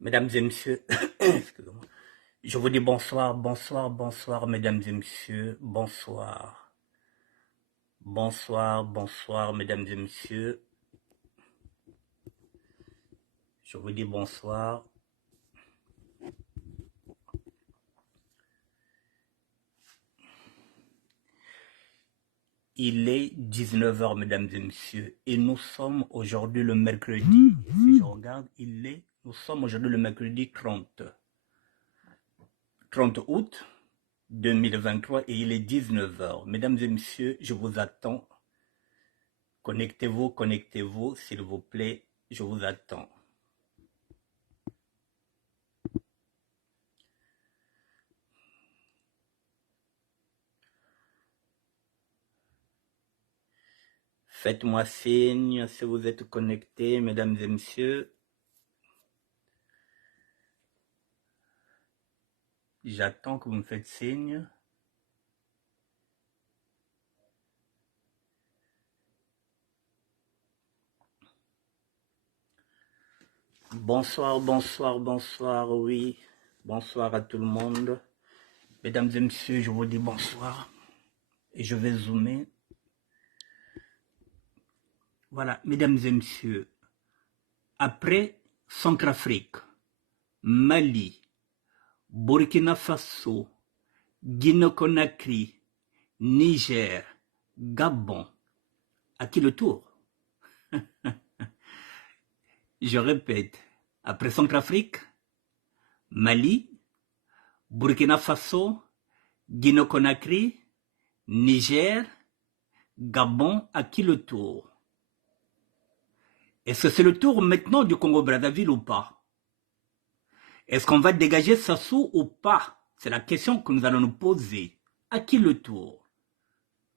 Mesdames et messieurs, excusez-moi. Je vous dis bonsoir, bonsoir, bonsoir, mesdames et messieurs, bonsoir. Bonsoir, bonsoir, mesdames et messieurs. Je vous dis bonsoir. Il est 19 heures, mesdames et messieurs, et nous sommes aujourd'hui le mercredi. Si je regarde, nous sommes aujourd'hui le mercredi 30 août 2023 et il est 19 heures. Mesdames et messieurs, je vous attends. Connectez-vous, s'il vous plaît, je vous attends. Faites-moi signe si vous êtes connectés, mesdames et messieurs. J'attends que vous me faites signe. Bonsoir, bonsoir, bonsoir, oui. Bonsoir à tout le monde. Mesdames et messieurs, je vous dis bonsoir. Et je vais zoomer. Voilà, mesdames et messieurs. Après Centrafrique, Mali, Burkina Faso, Guinée-Conakry, Niger, Gabon. À qui le tour? Je répète, après Centrafrique, Mali, Burkina Faso, Guinée-Conakry, Niger, Gabon, à qui le tour? Est-ce que c'est le tour maintenant du Congo-Brazzaville ou pas? Est-ce qu'on va dégager Sassou ou pas? C'est la question que nous allons nous poser. À qui le tour?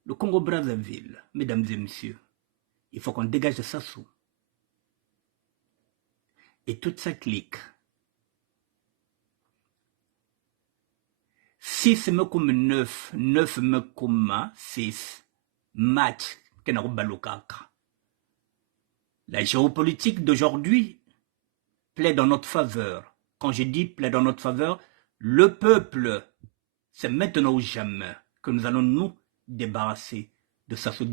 Le Congo-Brazzaville, mesdames et messieurs. Il faut qu'on dégage Sassou. Et toute sa clique. 6 me comme 9, 9 me comme 6. Match, la géopolitique d'aujourd'hui plaide en notre faveur. Quand je dis plaide en notre faveur, le peuple, c'est maintenant ou jamais que nous allons nous débarrasser de Sassou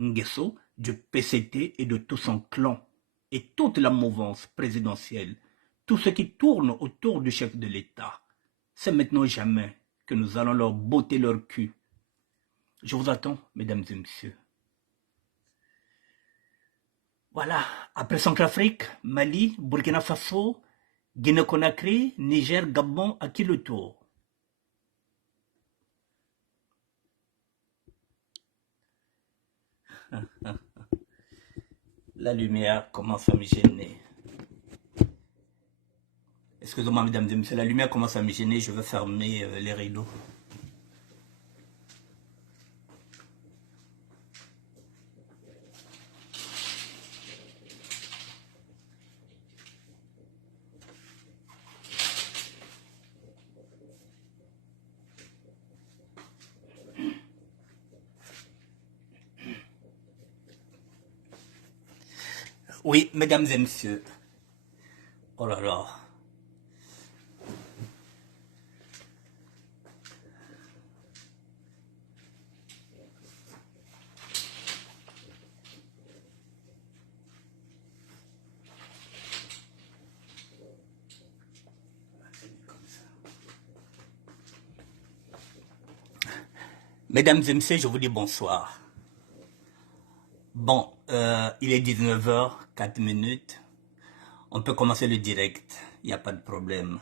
Nguesso, du PCT et de tout son clan et toute la mouvance présidentielle, tout ce qui tourne autour du chef de l'État. C'est maintenant ou jamais que nous allons leur botter leur cul. Je vous attends, mesdames et messieurs. Voilà, après Centrafrique, Mali, Burkina Faso, Guinée-Conakry, Niger, Gabon, à qui le tour? La lumière commence à me gêner. Excusez-moi, mesdames et messieurs, la lumière commence à me gêner, je veux fermer les rideaux. Oui, mesdames et messieurs. Oh là là. Mesdames et messieurs, je vous dis bonsoir. Bon, il est 19h04. On peut commencer le direct, il n'y a pas de problème.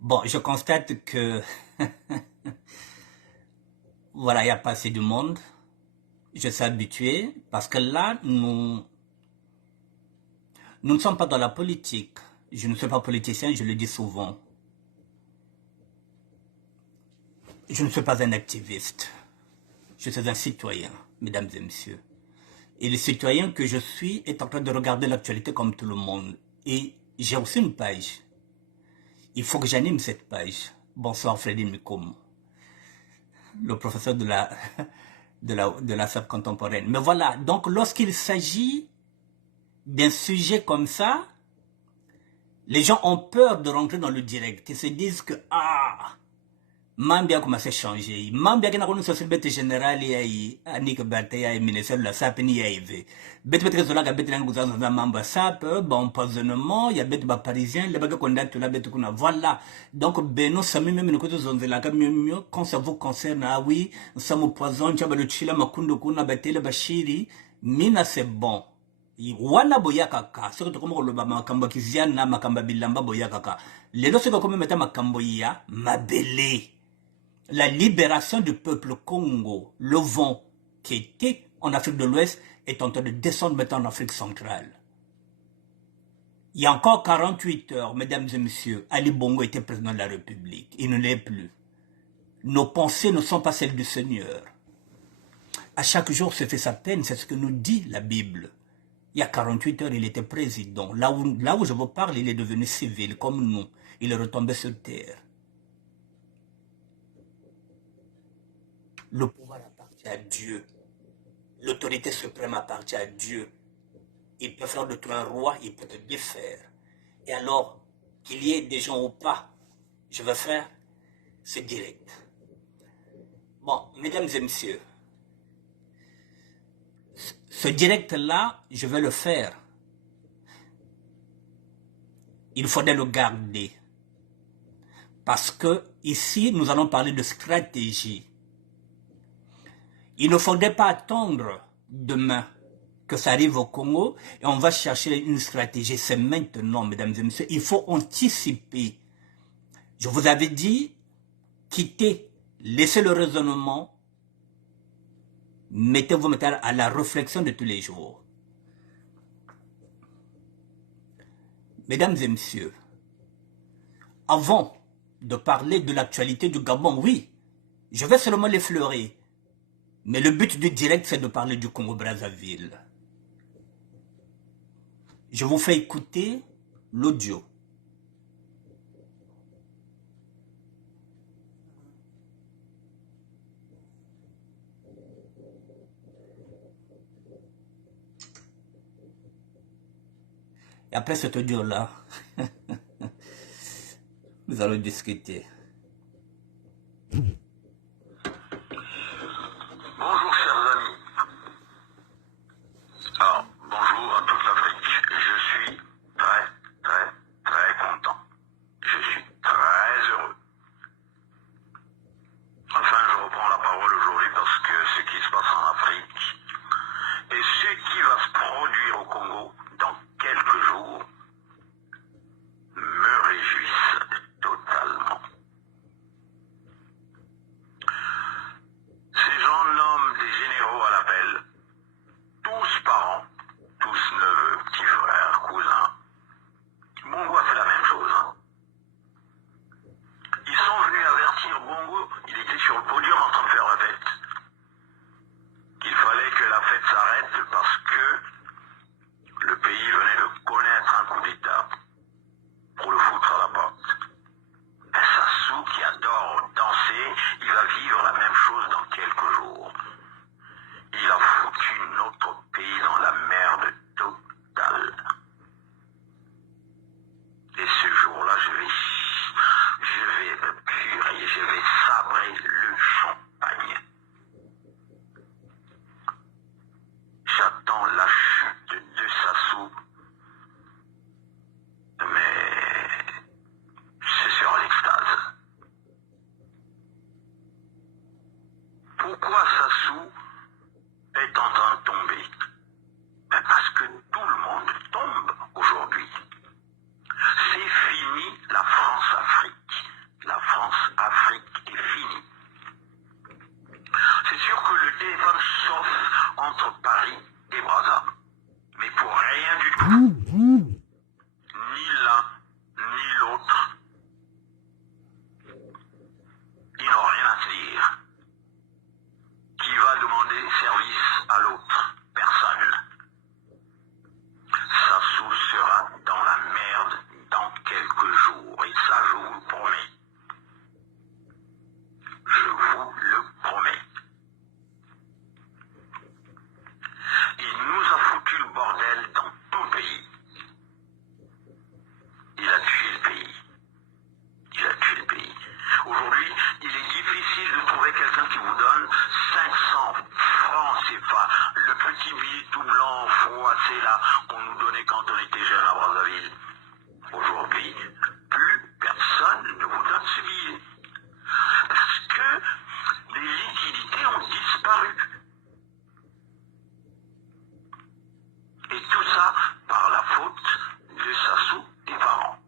Bon, je constate que voilà, il n'y a pas assez de monde. Je suis habitué parce que là, nous ne sommes pas dans la politique. Je ne suis pas politicien, je le dis souvent. Je ne suis pas un activiste. Je suis un citoyen, mesdames et messieurs. Et le citoyen que je suis est en train de regarder l'actualité comme tout le monde. Et j'ai aussi une page. Il faut que j'anime cette page. Bonsoir Freddy Mikoum, le professeur de la SAP contemporaine. Mais voilà, donc lorsqu'il s'agit d'un sujet comme ça, Les gens ont peur de rentrer dans le direct. Ils se disent que, ah, Mambia commencé à changer. Mambia qui n'a connu ce bête général, il y a Annick Berté, il y a ministère de la SAP, il y a Yves. Bête bête que là, bête n'a pas de mamba SAP, bon, empoisonnement, il y a bête parisien, les bagues qu'on date là, bête qu'on a. Voilà. Donc, Beno, ça me même une côté zone de la mieux, quand ça vous concerne, ah oui, ça me poison, tu as le chila, ma kundu kuna, bête le bachiri, mina c'est bon. Wana boyakaka surtout comme le makambo kiziana makamba bilamba boyakaka lelo seko comme meta makambo ya mabele la libération du peuple Congo le vent qui était en Afrique de l'Ouest est en train de descendre maintenant en Afrique centrale. Il y a encore 48 heures, mesdames et messieurs, Ali Bongo était président de la République. Il ne l'est plus. Nos pensées ne sont pas celles du Seigneur. À chaque jour se fait sa peine, c'est ce que nous dit la Bible. Il y a 48 heures, il était président. Là où je vous parle, il est devenu civil, comme nous. Il est retombé sur terre. Le pouvoir appartient à Dieu. L'autorité suprême appartient à Dieu. Il peut faire de toi un roi, il peut te défaire. Et alors, qu'il y ait des gens ou pas, je vais faire ce direct. Bon, mesdames et messieurs, ce direct-là, je vais le faire. Il faudrait le garder. Parce que ici, nous allons parler de stratégie. Il ne faudrait pas attendre demain que ça arrive au Congo et on va chercher une stratégie. C'est maintenant, mesdames et messieurs. Il faut anticiper. Je vous avais dit, quittez, laissez le raisonnement, mettez-vous à la réflexion de tous les jours. Mesdames et messieurs, avant de parler de l'actualité du Gabon, oui, je vais seulement l'effleurer. Mais le but du direct, c'est de parler du Congo-Brazzaville. Je vous fais écouter l'audio. Et après cet audio-là, nous allons discuter. Bonjour chers amis. Alors, bonjour à toute l'Afrique. Je suis très content. Je suis très heureux. Enfin, je reprends la parole aujourd'hui parce que ce qui se passe en Afrique et ce qui va se produire au Congo dans quelques jours me réjouissent totalement. Ces gens nomment des généraux à l'appel, tous parents, tous neveux, petits frères, cousins. Bongo a fait la même chose. Ils sont venus avertir Bongo, il était sur le podium en train de faire la fête. Qu'il fallait que la fête s'arrête parce que le pays venait de connaître un coup d'État pour le foutre à la porte. Un Sassou qui adore danser, il va vivre la même chose dans quelques jours. Il a foutu notre pays dans la merde totale. Et ce jour-là, je vais curer, je vais sabrer le champagne. J'attends la chute de Sassou, mais c'est sur l'extase. Pourquoi Sassou est en train de tomber? Ben parce que tout le monde tombe aujourd'hui. C'est fini la France-Afrique. La France-Afrique est finie. C'est sûr que le téléphone chauffe entre Paris et Brazza. Mais pour rien du tout. Ni l'un, ni l'autre. Ils n'ont rien à se dire. Qui va demander service à l'autre? Personne. Sassou sera dans la merde dans quelques jours. Et ça, je vous le promets. Je vous le promets. Il nous a foutu le bordel dans tout le pays. habits tout blancs, froissés là, qu'on nous donnait quand on était jeune à Brazzaville. Aujourd'hui, plus personne ne vous donne ce billet. Parce que les liquidités ont disparu. Et tout ça par la faute de Sassou des parents.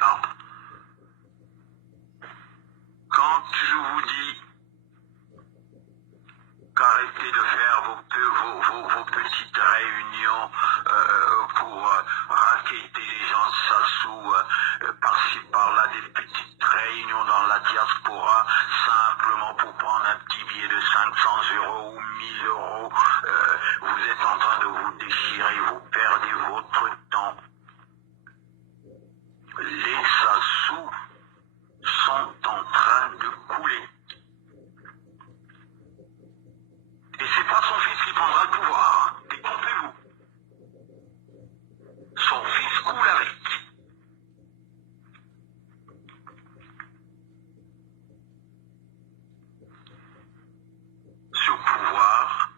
Alors, quand je vous dis qu'arrêtez de faire vos petites réunions pour raqueter les gens de Sassou, par-ci par-là, des petites réunions dans la diaspora, simplement pour prendre un petit billet de 500 € ou 1000 €, vous êtes en train de vous déchirer, vous perdez votre temps. Les Sassou sont en train de couler. Et c'est pas son fils qui prendra le pouvoir, hein. Détrompez-vous. Son fils coule avec. Ce pouvoir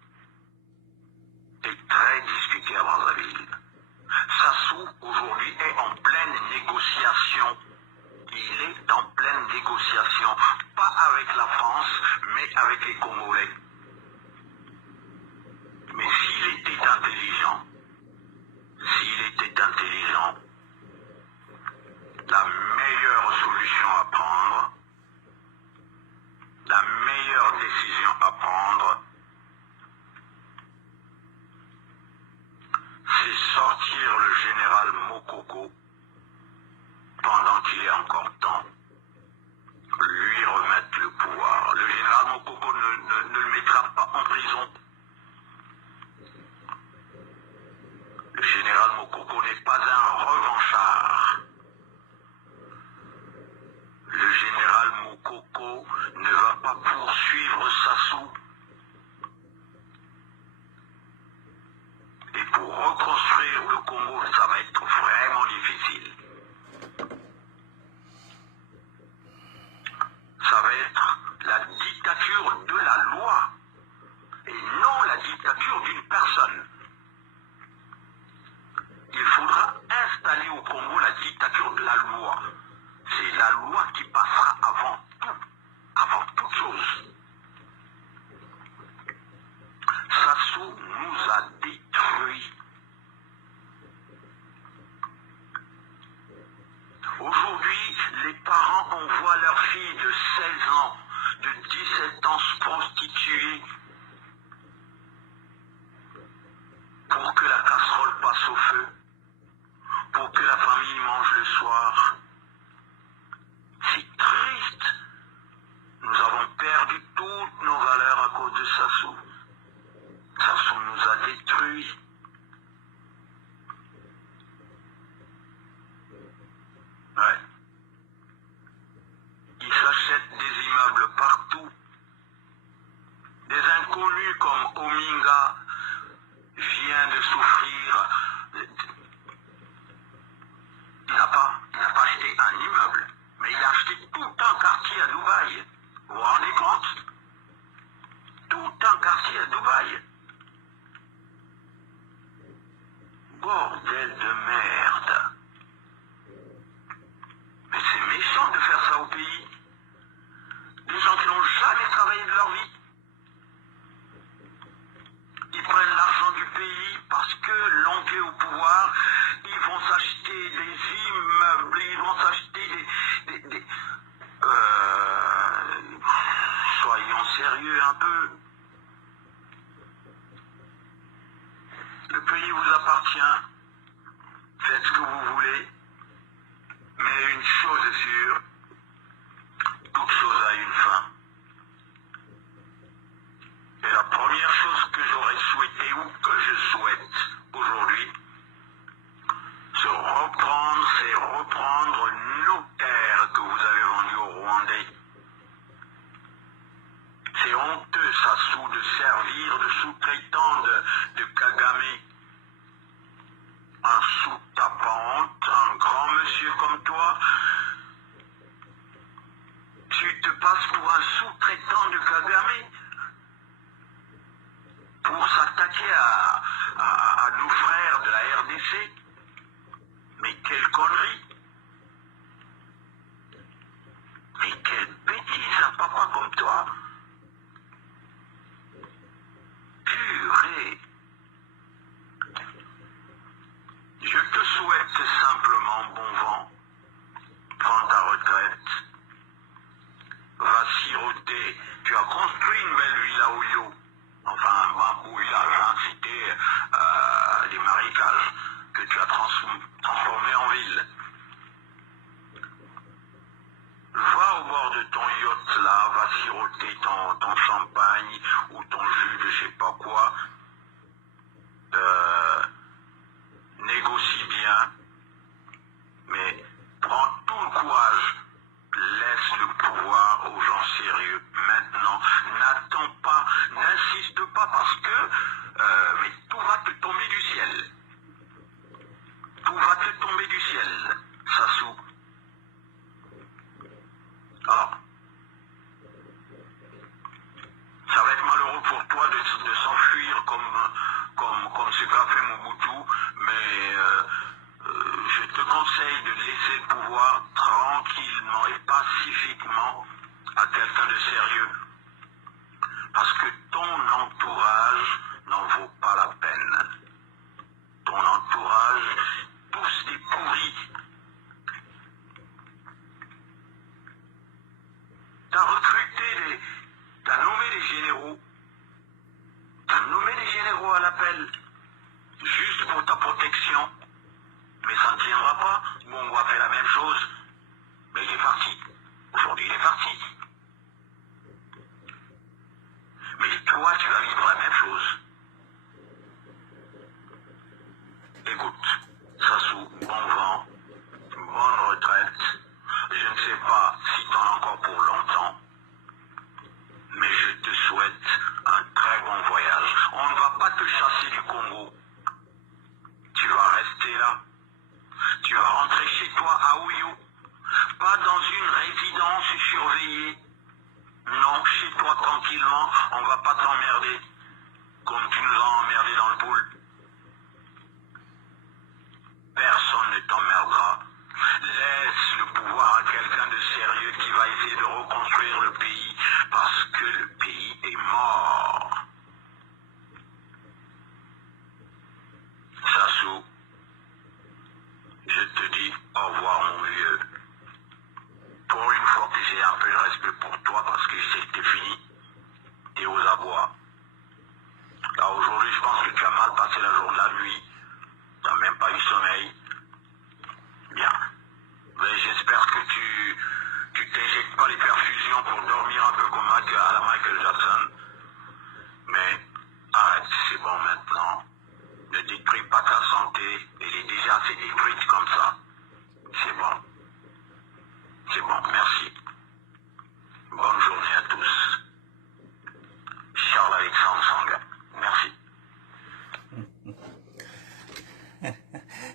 est très discuté à Brazzaville. Sassou, aujourd'hui, est en pleine négociation. Il est en pleine négociation, pas avec la France, mais avec les Congolais. Mais s'il était intelligent, la meilleure solution à prendre, la meilleure décision à prendre, c'est sortir le général Mokoko pendant qu'il est encore temps, lui remettre le pouvoir. Le général Mokoko ne le mettra pas en prison. Le général Mokoko n'est pas un revanchard. Le général Mokoko ne va pas poursuivre Sassou. Et pour reconstruire le Congo, ça va être vraiment difficile. Ça va être la dictature de la loi et non la dictature d'une personne. Il faudra installer au Congo la dictature de la loi. C'est la loi qui passera avant toute chose. Sassou nous a détruits. Aujourd'hui, les parents envoient leurs filles de 16 ans, de 17 ans se prostituer pour que la casserole passe au feu, pour que la famille mange le soir. C'est triste. Nous avons perdu toutes nos valeurs à cause de Sassou. Sassou nous a détruits. Ouais. Ils s'achètent des immeubles partout. Des inconnus comme Ominga vient de souffrir. Il n'a pas acheté un immeuble, mais il a acheté tout un quartier à Dubaï. Vous vous rendez compte? Tout un quartier à Dubaï. Bordel de merde. Mais c'est méchant de faire ça au pays. Des gens qui n'ont jamais travaillé de leur vie. Ils prennent l'argent du pays parce que l'oncle est au pouvoir. Ils vont s'acheter des immeubles, ils vont s'acheter des soyons sérieux un peu. Le pays vous appartient. Faites ce que vous voulez. Mais une chose est sûre, toute chose a une fin. Et la première chose que j'aurais souhaité ou que je souhaite aujourd'hui, c'est reprendre nos terres que vous avez vendues aux Rwandais. C'est honteux, Sassou, de servir de sous-traitant de Kagame. Un sous-tapante, un grand monsieur comme toi, tu te passes pour un sous-traitant de Kagame. pour s'attaquer à nos frères de la RDC. Mais quelle connerie! Mais quelle bêtise, un papa comme toi! Purée! Je te souhaite simplement bon vent. Prends ta retraite. Va siroter. Tu as construit une belle ville à Oyo. Enfin, un beau village, hein, c'était des marécages que tu as transformés en ville. Va au bord de ton yacht là, va siroter ton champagne ou ton jus de je sais pas quoi. Négocie bien, mais prends tout le courage. Laisse le pouvoir aux gens sérieux. Maintenant, n'attends pas, n'insiste pas parce que mais tout va te tomber du ciel. Tout va te tomber du ciel, Sassou. Alors, ça va être malheureux pour toi de s'enfuir comme ce qu'a fait Mobutu, mais je te conseille de laisser le pouvoir tranquillement et pacifiquement à quelqu'un de sérieux. Parce que ton entourage n'en vaut pas la peine. Ton entourage, tous des pourris. T'as nommé des généraux. T'as nommé des généraux à l'appel. Juste pour ta protection. Mais ça ne tiendra pas. Bongo a fait la même chose. Mais il est parti. Aujourd'hui, il est parti. Mais toi, tu vas vivre la même chose. Écoute, Sassou, bon vent, bonne retraite. Je ne sais pas si t'en as encore pour longtemps. Mais je te souhaite un très bon voyage. On ne va pas te chasser du Congo. Tu vas rester là. Tu vas rentrer chez toi à Oyo. Pas dans une résidence surveillée. Non, chez toi tranquillement, on ne va pas t'emmerder. Comme tu nous as emmerdé dans le pool. Personne ne t'emmerdera. Laisse le pouvoir à quelqu'un de sérieux qui va essayer de reconstruire le pays parce que le pays est mort. Sassou, je te dis au revoir mon vieux. Pour une fois que j'ai un peu de respect pour toi parce que je sais que t'es fini. T'es aux abois. Là aujourd'hui je pense que tu as mal passé la nuit. T'as même pas eu sommeil. Bien. Mais j'espère que tu t'injectes pas les perfusions pour dormir un peu comme à la Michael Jackson. Mais arrête, c'est bon maintenant. Ne détruis pas ta santé. Elle est déjà assez détruite comme ça. C'est bon. C'est bon, merci. Bonne journée à tous. Charles-Alexandre Sanga. Merci.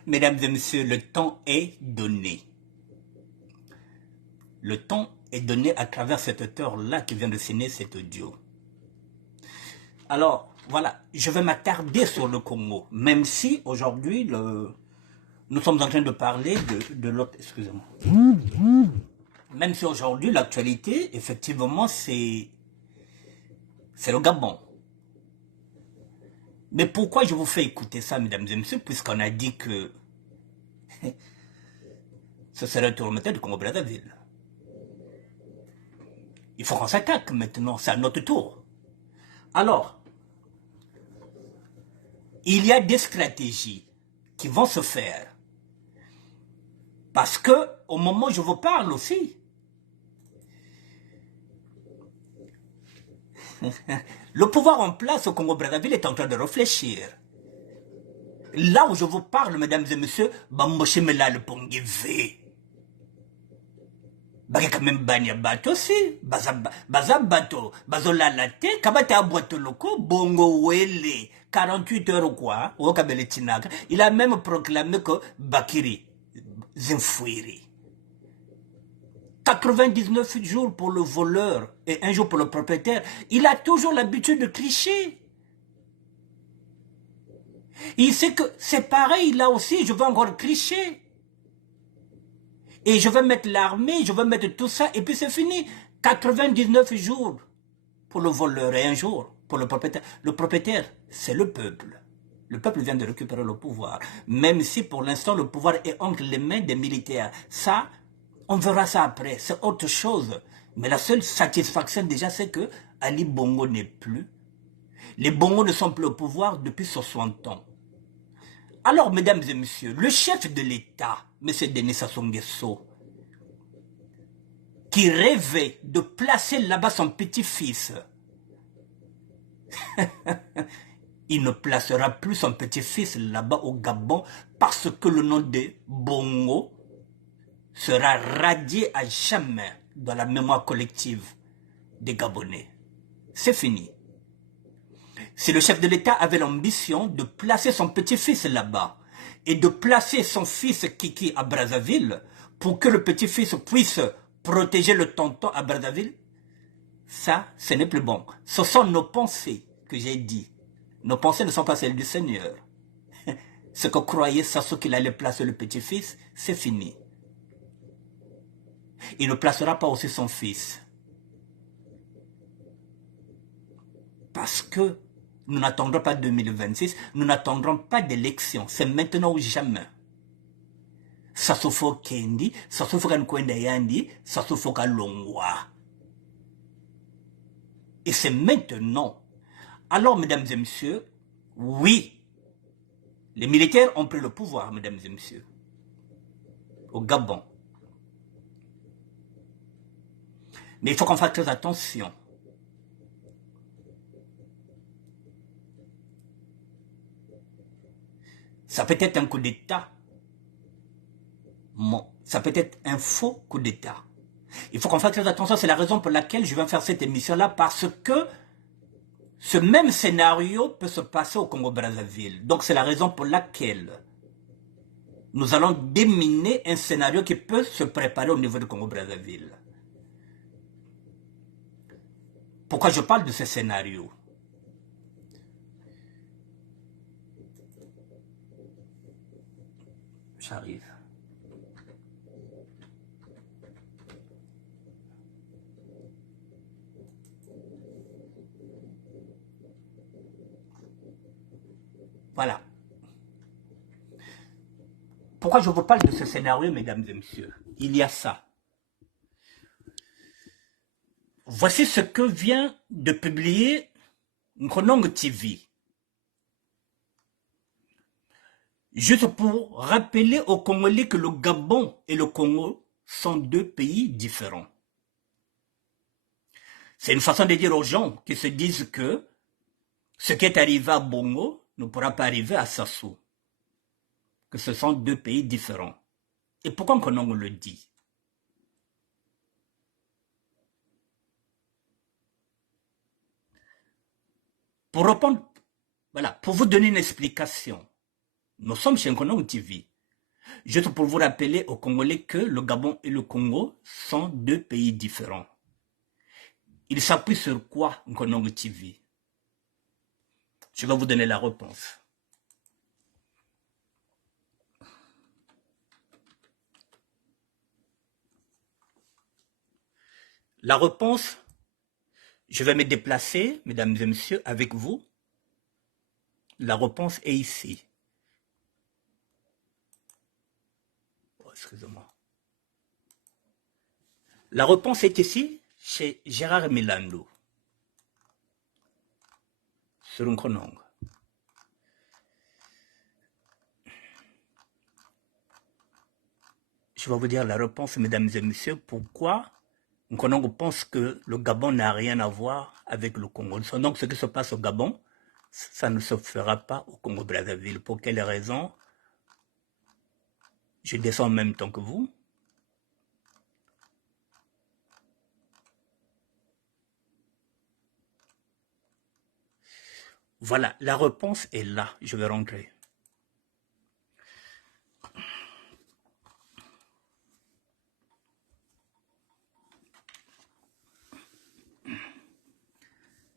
Mesdames et messieurs, le temps est donné. Le temps est donné à travers cet auteur-là qui vient de signer cet audio. Alors, voilà, je vais m'attarder sur le Congo, même si aujourd'hui, nous sommes en train de parler de l'autre... Excusez-moi. Même si aujourd'hui, l'actualité, effectivement, c'est le Gabon. Mais pourquoi je vous fais écouter ça, mesdames et messieurs, puisqu'on a dit que ce serait le tourmenteur du Congo-Brazzaville. Il faut qu'on s'attaque maintenant, c'est à notre tour. Alors, il y a des stratégies qui vont se faire. Parce que, au moment où je vous parle aussi, le pouvoir en place au Congo-Brazzaville est en train de réfléchir. Là où je vous parle, mesdames et messieurs, Bamboshemela le Pongivé. Quand même banya bato si, baza bato, bazola late, kabata aboito loko, bongo wele, 48 heures ou quoi, ou kabele tinaka. Il a même proclamé que Bakiri, Zinfouiri. 99 jours pour le voleur et un jour pour le propriétaire. Il a toujours l'habitude de tricher. Il sait que c'est pareil, là aussi, je vais encore tricher. Et je vais mettre l'armée, je vais mettre tout ça, et puis c'est fini. 99 jours pour le voleur et un jour pour le propriétaire. Le propriétaire, c'est le peuple. Le peuple vient de récupérer le pouvoir. Même si pour l'instant le pouvoir est entre les mains des militaires. Ça, on verra ça après. C'est autre chose. Mais la seule satisfaction déjà, c'est que Ali Bongo n'est plus. Les Bongo ne sont plus au pouvoir depuis 60 ans. Alors, mesdames et messieurs, le chef de l'État, M. Denis Sassou Nguesso, qui rêvait de placer là-bas son petit-fils, il ne placera plus son petit-fils là-bas au Gabon parce que le nom de Bongo sera radié à jamais dans la mémoire collective des Gabonais. C'est fini. Si le chef de l'État avait l'ambition de placer son petit-fils là-bas et de placer son fils Kiki à Brazzaville pour que le petit-fils puisse protéger le tonton à Brazzaville, ça, ce n'est plus bon. Ce sont nos pensées que j'ai dit. Nos pensées ne sont pas celles du Seigneur. Ce que croyait Sassou qu'il allait placer le petit-fils, c'est fini. Il ne placera pas aussi son fils. Parce que nous n'attendrons pas 2026, nous n'attendrons pas d'élection. C'est maintenant ou jamais. Sassou fo Kendi, Sassou fo Kankwenda Yandi, Sassou fo Kalongwa. Et c'est maintenant. Alors, mesdames et messieurs, oui, les militaires ont pris le pouvoir, mesdames et messieurs, au Gabon. Mais il faut qu'on fasse très attention. Ça peut être un coup d'État. Bon, ça peut être un faux coup d'État. Il faut qu'on fasse très attention. C'est la raison pour laquelle je vais faire cette émission-là, parce que ce même scénario peut se passer au Congo-Brazzaville. Donc c'est la raison pour laquelle nous allons déminer un scénario qui peut se préparer au niveau du Congo-Brazzaville. Pourquoi je parle de ce scénario? J'arrive. Voilà. Pourquoi je vous parle de ce scénario, mesdames et messieurs? Il y a ça. Voici ce que vient de publier Nkonong TV. Juste pour rappeler aux Congolais que le Gabon et le Congo sont deux pays différents. C'est une façon de dire aux gens qui se disent que ce qui est arrivé à Bongo ne pourra pas arriver à Sassou. Que ce sont deux pays différents. Et pourquoi Nkonong le dit? Pour répondre, voilà, pour vous donner une explication, nous sommes chez Nkonong TV. Juste pour vous rappeler aux Congolais que le Gabon et le Congo sont deux pays différents. Il s'appuie sur quoi, Nkonong TV? Je vais vous donner la réponse. La réponse, je vais me déplacer, mesdames et messieurs, avec vous. La réponse est ici. Oh, excusez-moi. La réponse est ici, chez Gérard Milando, sur Nkonong. Je vais vous dire la réponse, mesdames et messieurs, pourquoi Nkonong pense que le Gabon n'a rien à voir avec le Congo. Donc ce qui se passe au Gabon, ça ne se fera pas au Congo-Brazzaville. Pour quelle raison? Je descends en même temps que vous. Voilà, la réponse est là. Je vais rentrer.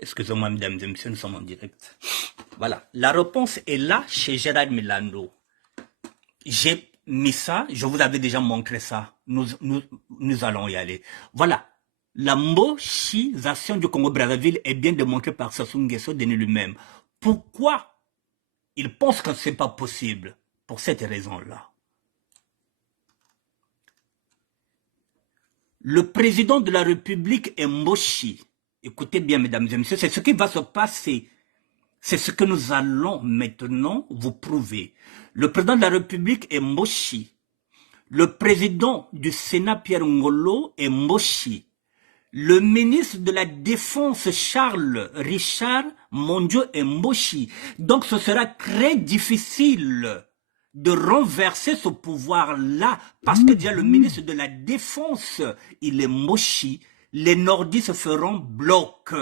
Excusez-moi, mesdames et messieurs, nous sommes en direct. Voilà, la réponse est là chez Gérard Milando. J'ai mis ça, je vous avais déjà montré ça. Nous allons y aller. Voilà, la mochisation du Congo-Brazzaville est bien démontrée par Sassou Nguesso Denis lui-même. Pourquoi il pense que ce n'est pas possible? Pour cette raison-là. Le président de la République est mochi. Écoutez bien, mesdames et messieurs, c'est ce qui va se passer. C'est ce que nous allons maintenant vous prouver. Le président de la République est mochi. Le président du Sénat, Pierre Ngolo, est mochi. Le ministre de la Défense, Charles Richard Mondio, est mochi. Donc ce sera très difficile de renverser ce pouvoir-là, parce que déjà le ministre de la Défense, il est mochi. Les nordistes feront bloc.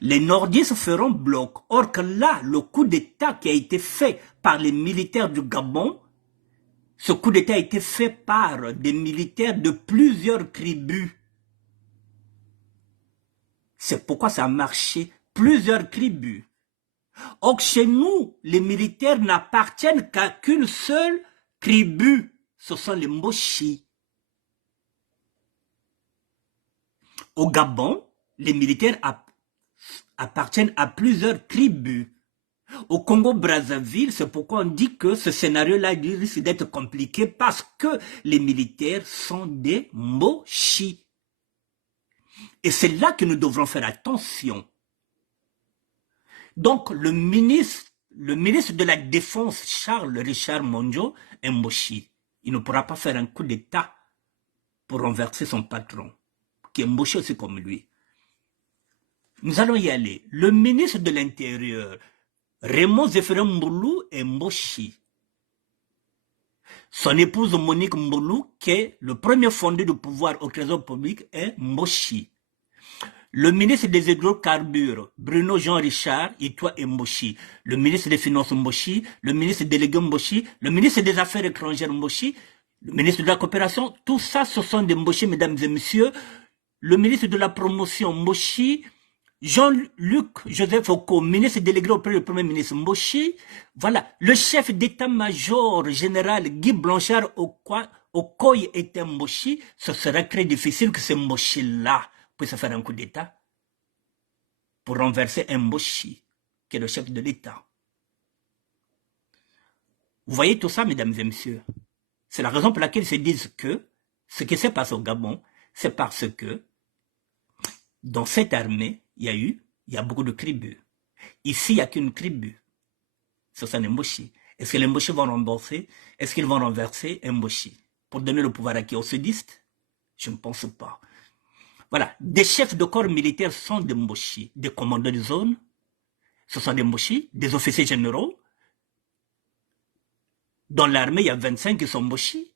Les nordistes feront bloc. Or que là, le coup d'État qui a été fait par les militaires du Gabon, ce coup d'État a été fait par des militaires de plusieurs tribus. C'est pourquoi ça a marché. Plusieurs tribus. Or, chez nous, les militaires n'appartiennent qu'à qu'une seule tribu. Ce sont les Mochis. Au Gabon, les militaires appartiennent à plusieurs tribus. Au Congo-Brazzaville, c'est pourquoi on dit que ce scénario-là risque d'être compliqué parce que les militaires sont des Mochis. Et c'est là que nous devrons faire attention. Donc, le ministre de la Défense, Charles Richard Mondio, est mochi. Il ne pourra pas faire un coup d'État pour renverser son patron, qui est mochi aussi comme lui. Nous allons y aller. Le ministre de l'Intérieur, Raymond Zéphrin Mboulou, est mochi. Son épouse Monique Mboulou, qui est le premier fondé du pouvoir au Trésor public, est mochi. Le ministre des hydrocarbures, Bruno Jean-Richard, Itoa et Mochi. Le ministre des Finances, Mochi. Le ministre délégué, Mochi. Le ministre des Affaires étrangères, Mochi. Le ministre de la Coopération. Tout ça, ce sont des Mochi, mesdames et messieurs. Le ministre de la Promotion, Mochi. Jean-Luc Joseph Oko, ministre délégué auprès du Premier ministre, Mochi. Voilà. Le chef d'état-major général, Guy Blanchard Okoye était Mochi. Ce serait très difficile que ce Mochi-là puisse faire un coup d'État pour renverser un Mochi, qui est le chef de l'État. Vous voyez tout ça, mesdames et messieurs? C'est la raison pour laquelle ils se disent que ce qui s'est passé au Gabon, c'est parce que dans cette armée, il y a beaucoup de tribus. Ici, il n'y a qu'une tribu. Ce sont les Mochi. Est-ce que les Mochi vont rembourser? Est-ce qu'ils vont renverser un Mochi pour donner le pouvoir à qui? Aux sudistes? Je ne pense pas. Voilà, des chefs de corps militaires sont des Mochi, des commandants de zone, ce sont des Mochi, des officiers généraux. Dans l'armée, il y a 25 qui sont Mochi.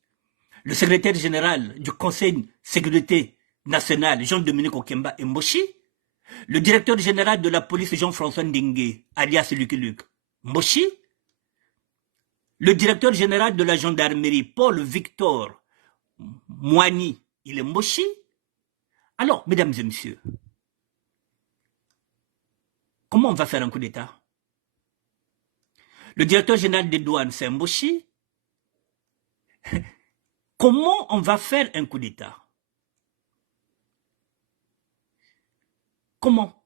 Le secrétaire général du Conseil de sécurité nationale, Jean-Dominique Okemba, est Mochi. Le directeur général de la police, Jean-François Ndingue, alias Lucky Luke, Mochi. Le directeur général de la gendarmerie, Paul Victor Moigny, il est Mochi. Alors, mesdames et messieurs, comment on va faire un coup d'État? Le directeur général des douanes, c'est un Mochi. Comment on va faire un coup d'État? Comment?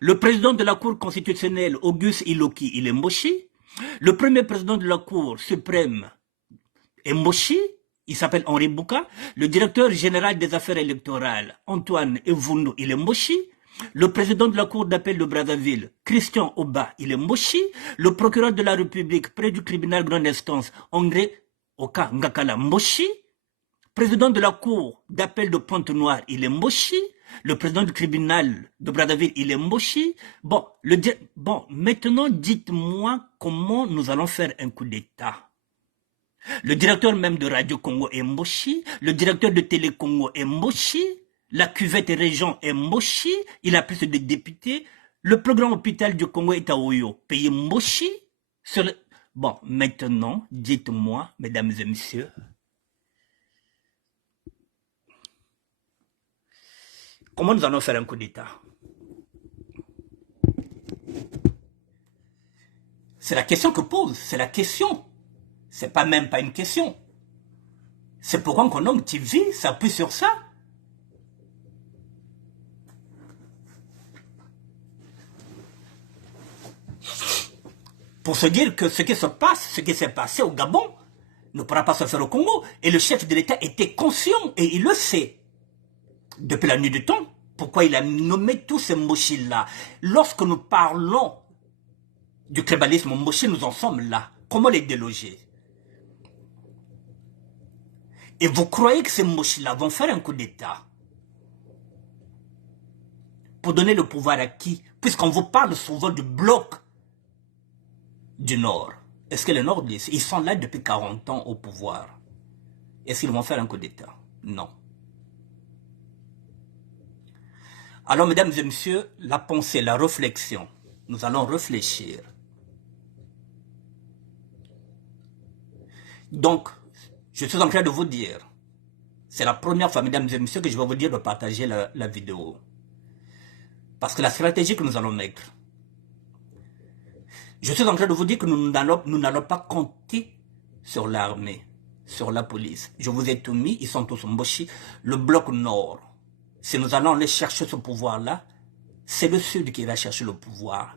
Le président de la Cour constitutionnelle, Auguste Iloki, il est Mochi. Le premier président de la Cour suprême est Mochi. Il s'appelle Henri Bouka. Le directeur général des affaires électorales, Antoine Evundu, il est Mochi. Le président de la Cour d'appel de Brazzaville, Christian Oba, il est Mochi. Le procureur de la République près du tribunal grande instance, André Oka Ngakala, Mochi. Président de la Cour d'appel de Pointe-Noire, il est Mochi. Le président du tribunal de Brazzaville, il est Mochi. Bon, maintenant, dites-moi comment nous allons faire un coup d'État. Le directeur même de Radio Congo est Mochi. Le directeur de Télé Congo est Mochi. La cuvette région est Mochi. Il a plus de députés. Le programme hôpital du Congo est à Oyo, pays Mochi. Bon, maintenant, dites-moi, mesdames et messieurs. Comment nous allons faire un coup d'État? C'est la question que pose, c'est la question. C'est pas même pas une question. C'est pourquoi qu'on nomme TV s'appuie sur ça. Pour se dire que ce qui se passe, ce qui s'est passé au Gabon, ne pourra pas se faire au Congo. Et le chef de l'État était conscient, et il le sait. Depuis la nuit du temps, pourquoi il a nommé tous ces mochis-là. Lorsque nous parlons du tribalisme mochi, nous en sommes là. Comment les déloger? Et vous croyez que ces mochis-là vont faire un coup d'État pour donner le pouvoir à qui? Puisqu'on vous parle souvent du bloc du Nord. Est-ce que le Nord, ils sont là depuis 40 ans au pouvoir? Est-ce qu'ils vont faire un coup d'État? Non. Alors, mesdames et messieurs, la pensée, la réflexion, nous allons réfléchir. Donc, je suis en train de vous dire, c'est la première fois, mesdames et messieurs, que je vais vous dire de partager la vidéo. Parce que la stratégie que nous allons mettre, je suis en train de vous dire que nous n'allons pas compter sur l'armée, sur la police. Je vous ai tout mis, ils sont tous mochis. Le bloc nord, si nous allons aller chercher ce pouvoir-là, c'est le sud qui va chercher le pouvoir.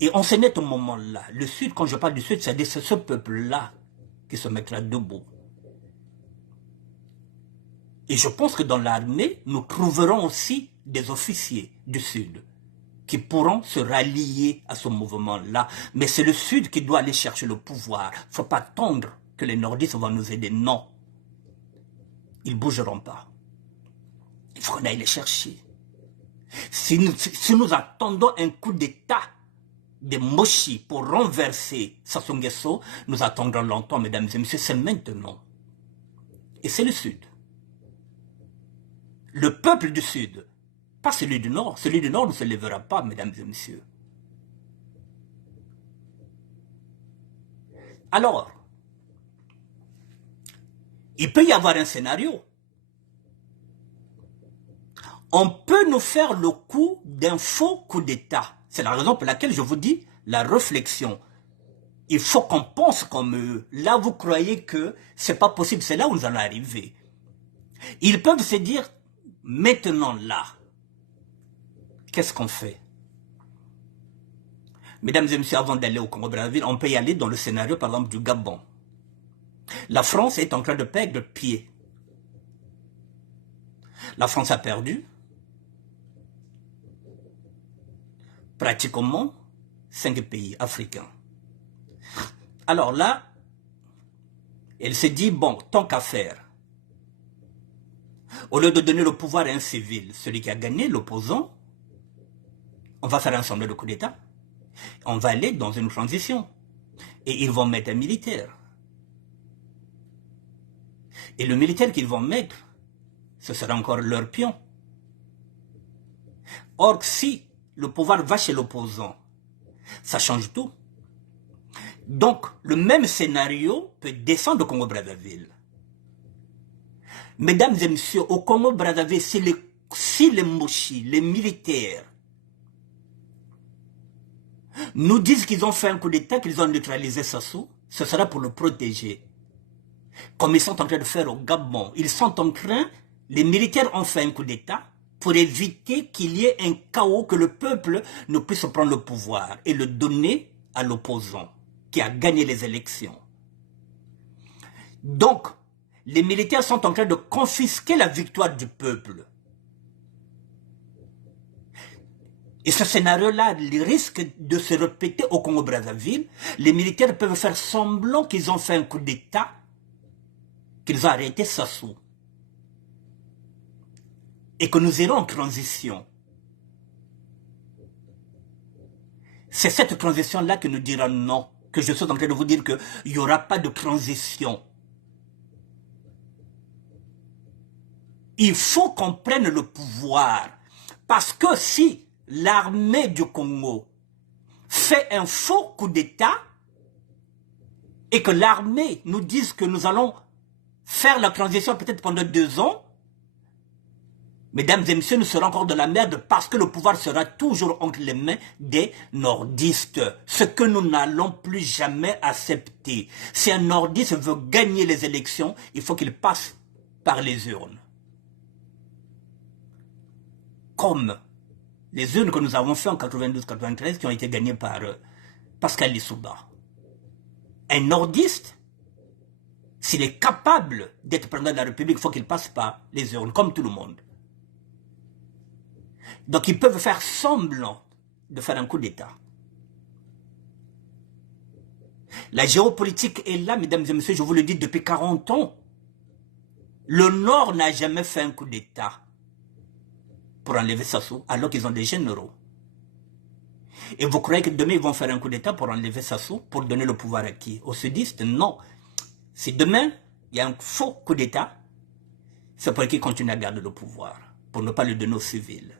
Et en ce net moment-là, le sud, quand je parle du sud, c'est ce peuple-là qui se mettra debout. Et je pense que dans l'armée, nous trouverons aussi des officiers du sud qui pourront se rallier à ce mouvement-là. Mais c'est le sud qui doit aller chercher le pouvoir. Il ne faut pas attendre que les nordistes vont nous aider. Non. Ils ne bougeront pas. Il faut qu'on aille les chercher. Si nous attendons un coup d'État des mochis pour renverser Sassou Nguesso, nous attendrons longtemps, mesdames et messieurs. C'est maintenant. Et c'est le sud. Le peuple du sud, pas celui du nord. Celui du nord ne se lèvera pas, mesdames et messieurs. Alors, il peut y avoir un scénario. On peut nous faire le coup d'un faux coup d'État. C'est la raison pour laquelle je vous dis la réflexion. Il faut qu'on pense comme eux. Là, vous croyez que c'est pas possible. C'est là où nous allons arriver. Ils peuvent se dire, maintenant là, qu'est-ce qu'on fait? Mesdames et messieurs, avant d'aller au Congo-Brazzaville, on peut y aller dans le scénario, par exemple, du Gabon. La France est en train de perdre pied. La France a perdu pratiquement 5 pays africains. Alors là, elle s'est dit, bon, tant qu'à faire, au lieu de donner le pouvoir à un civil, celui qui a gagné, l'opposant, on va faire un ensemble de coups d'État. On va aller dans une transition. Et ils vont mettre un militaire. Et le militaire qu'ils vont mettre, ce sera encore leur pion. Or, si le pouvoir va chez l'opposant, ça change tout. Donc, le même scénario peut descendre au Congo-Brazzaville. Mesdames et messieurs, au Congo-Brazzaville, si les mochis, les militaires, nous disent qu'ils ont fait un coup d'État, qu'ils ont neutralisé Sassou, ce sera pour le protéger. Comme ils sont en train de faire au Gabon. Ils sont en train, les militaires ont fait un coup d'État pour éviter qu'il y ait un chaos, que le peuple ne puisse prendre le pouvoir et le donner à l'opposant qui a gagné les élections. Donc, les militaires sont en train de confisquer la victoire du peuple. Et ce scénario-là risque de se répéter au Congo-Brazzaville. Les militaires peuvent faire semblant qu'ils ont fait un coup d'État, qu'ils ont arrêté Sassou. Et que nous irons en transition. C'est cette transition-là que nous dirons non. Que je suis en train de vous dire qu'il n'y aura pas de transition. Il faut qu'on prenne le pouvoir. Parce que si l'armée du Congo fait un faux coup d'État et que l'armée nous dise que nous allons faire la transition peut-être pendant 2 ans, Mesdames et messieurs, nous serons encore de la merde parce que le pouvoir sera toujours entre les mains des nordistes. Ce que nous n'allons plus jamais accepter. Si un nordiste veut gagner les élections, il faut qu'il passe par les urnes. Comme les urnes que nous avons fait en 92-93 qui ont été gagnées par Pascal Lissouba. Un nordiste, s'il est capable d'être président de la République, il faut qu'il passe par les urnes, comme tout le monde. Donc ils peuvent faire semblant de faire un coup d'État. La géopolitique est là, mesdames et messieurs, je vous le dis depuis 40 ans. Le Nord n'a jamais fait un coup d'État pour enlever Sassou, alors qu'ils ont des généraux. Et vous croyez que demain ils vont faire un coup d'État pour enlever Sassou, pour donner le pouvoir à qui? Aux sudistes? Non. Si demain, il y a un faux coup d'État, c'est pour qu'ils continuent à garder le pouvoir, pour ne pas le donner aux civils.